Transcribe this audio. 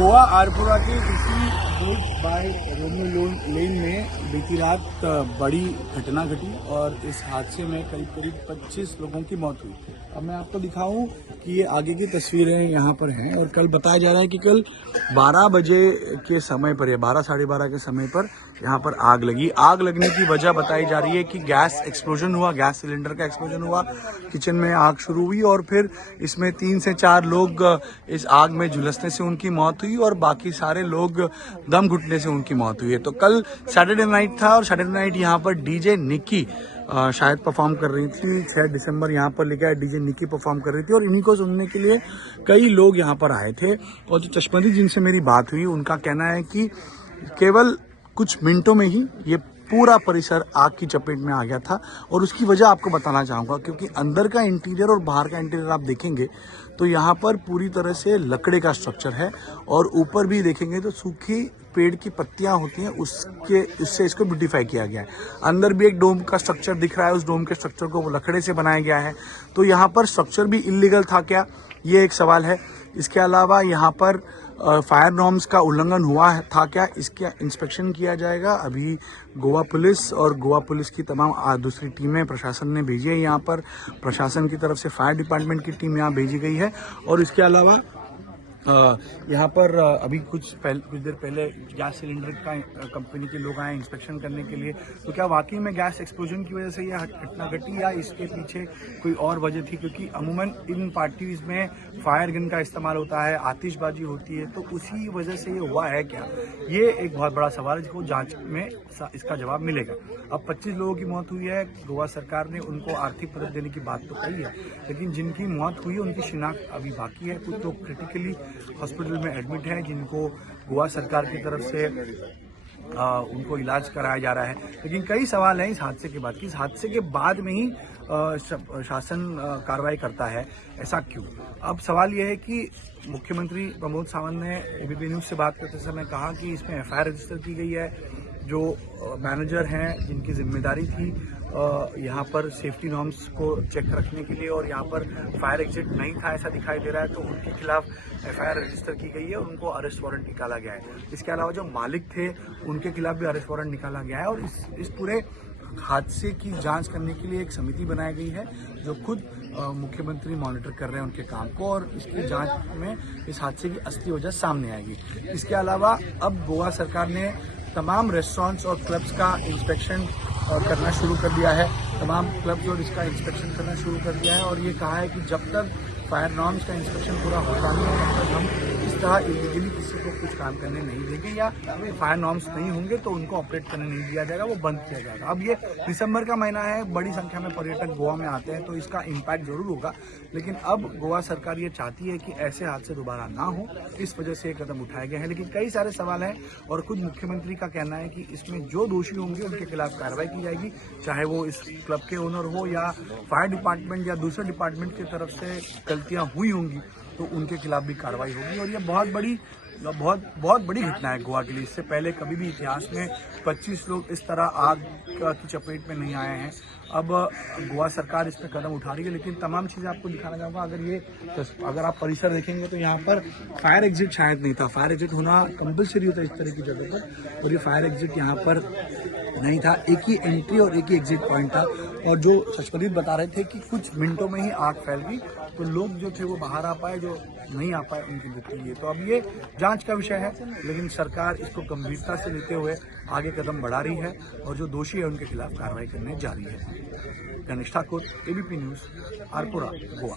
गोवा आरपुरा के इसी boat by Romeo Lane में बीती रात बड़ी घटना घटी और इस हादसे में करीब 25 लोगों की मौत हुई। अब मैं आपको दिखाऊं कि ये आगे की तस्वीरें यहाँ पर हैं और कल बताया जा रहा है कि कल 12 बजे के समय पर या 12 साढ़े 12 के समय पर यहाँ पर आग लगी। आग लगने की वजह बताई जा रही है कि गैस एक्सप्लोजन हुआ, गैस सिलेंडर का एक्सप्लोजन हुआ, किचन में आग शुरू हुई और फिर इसमें 3 से 4 लोग इस आग में झुलसने से उनकी मौत हुई और बाकी सारे लोग दम घुटने से उनकी मौत हुई है। तो कल सैटरडे नाइट था और सैटरडे नाइट यहाँ पर डीजे निक्की शायद परफॉर्म कर रही थी। 6 दिसंबर यहाँ पर लिखा है डीजे निक्की परफॉर्म कर रही थी और इन्हीं को सुनने के लिए कई लोग यहाँ पर आए थे। और जो चश्मदी जिनसे मेरी बात हुई उनका कहना है कि केवल कुछ मिनटों में ही ये पूरा परिसर आग की चपेट में आ गया था। और उसकी वजह आपको बताना चाहूँगा क्योंकि अंदर का इंटीरियर और बाहर का इंटीरियर आप देखेंगे तो यहाँ पर पूरी तरह से लकड़े का स्ट्रक्चर है और ऊपर भी देखेंगे तो सूखी पेड़ की पत्तियां होती हैं उससे इसको ब्यूटीफाई किया गया है। अंदर भी एक डोम का स्ट्रक्चर दिख रहा है, उस डोम के स्ट्रक्चर को लकड़े से बनाया गया है। तो यहाँ पर स्ट्रक्चर भी इलीगल था क्या, ये एक सवाल है। इसके अलावा यहाँ पर फायर नॉर्म्स का उल्लंघन हुआ था क्या, इसका इंस्पेक्शन किया जाएगा। अभी गोवा पुलिस और गोवा पुलिस की तमाम दूसरी टीमें प्रशासन ने भेजी है। यहाँ पर प्रशासन की तरफ से फायर डिपार्टमेंट की टीम यहाँ भेजी गई है। और इसके अलावा यहाँ पर अभी कुछ देर पहले गैस सिलेंडर का कंपनी के लोग आए इंस्पेक्शन करने के लिए। तो क्या वाकई में गैस एक्सप्लोजन की वजह से यह घटना घटी या इसके पीछे कोई और वजह थी, क्योंकि अमूमन इन पार्टीज में फायर गन का इस्तेमाल होता है, आतिशबाजी होती है, तो उसी वजह से ये हुआ है क्या, ये एक बहुत बड़ा सवाल है जिसको जांच में इसका जवाब मिलेगा। अब 25 लोगों की मौत हुई है। गोवा सरकार ने उनको आर्थिक मदद देने की बात तो कही है, लेकिन जिनकी मौत हुई है उनकी शिनाख्त अभी बाकी है। कुछ लोग क्रिटिकली हॉस्पिटल में एडमिट हैं जिनको गोवा सरकार की तरफ से उनको इलाज कराया जा रहा है। लेकिन कई सवाल हैं इस हादसे के बाद कि इस हादसे के बाद में ही शासन कार्रवाई करता है, ऐसा क्यों। अब सवाल यह है कि मुख्यमंत्री प्रमोद सावंत ने एबीपी न्यूज से बात करते समय कहा कि इसमें एफआईआर रजिस्टर की गई है। जो मैनेजर हैं जिनकी जिम्मेदारी थी यहाँ पर सेफ्टी नॉर्म्स को चेक रखने के लिए और यहाँ पर फायर एग्जिट नहीं था ऐसा दिखाई दे रहा है, तो उनके खिलाफ एफआईआर रजिस्टर की गई है और उनको अरेस्ट वारंट निकाला गया है। इसके अलावा जो मालिक थे उनके खिलाफ भी अरेस्ट वारंट निकाला गया है और इस पूरे हादसे की जांच करने के लिए एक समिति बनाई गई है जो खुद मुख्यमंत्री मॉनिटर कर रहे हैं उनके काम को और इसकी जांच में इस हादसे की असली वजह सामने आएगी। इसके अलावा अब गोवा सरकार ने तमाम रेस्टोरेंट्स और क्लब्स का इंस्पेक्शन करना शुरू कर दिया है। तमाम क्लब्स और इसका इंस्पेक्शन करना शुरू कर दिया है और ये कहा है कि जब तक फायर नॉर्म्स का इंस्पेक्शन पूरा होता नहीं है तब तक हम इस तरह इलीगली किसी को कुछ काम करने नहीं देंगे या फायर नॉर्म्स नहीं होंगे तो उनको ऑपरेट करने नहीं दिया जाएगा, वो बंद किया जाएगा। अब ये दिसंबर का महीना है, बड़ी संख्या में पर्यटक गोवा में आते हैं तो इसका इम्पैक्ट जरूर होगा, लेकिन अब गोवा सरकार ये चाहती है कि ऐसे हादसे दोबारा ना हो, इस वजह से ये कदम उठाए गए हैं। लेकिन कई सारे सवाल हैं और खुद मुख्यमंत्री का कहना है कि इसमें जो दोषी होंगे उनके खिलाफ कार्रवाई की जाएगी, चाहे वो इस क्लब के ओनर हो या फायर डिपार्टमेंट या दूसरे डिपार्टमेंट की तरफ से गलतियां हुई होंगी तो उनके खिलाफ भी कार्रवाई होगी। और ये बहुत बड़ी घटना है गोवा के लिए। इससे पहले कभी भी इतिहास में 25 लोग इस तरह आग की चपेट में नहीं आए हैं। अब गोवा सरकार इस पर कदम उठा रही है, लेकिन तमाम चीज़ें आपको दिखाना चाहूँगा। अगर आप परिसर देखेंगे तो यहाँ पर फायर एग्जिट शायद नहीं था। फायर एग्जिट होना कंपल्सरी होता है इस तरह की जगह पर, और ये फायर एग्जिट यहाँ पर नहीं था। एक ही एंट्री और एक ही एग्जिट पॉइंट था और जो सचपदीप बता रहे थे कि कुछ मिनटों में ही आग फैल गई तो लोग जो थे वो बाहर आ पाए, जो नहीं आ पाए उनकी मृत्यु हुई। तो अब ये जांच का विषय है, लेकिन सरकार इसको गंभीरता से लेते हुए आगे कदम बढ़ा रही है और जो दोषी है उनके खिलाफ कार्रवाई करने जा रही है। Ganesh Thakur, ABP news, Arpura, Goa.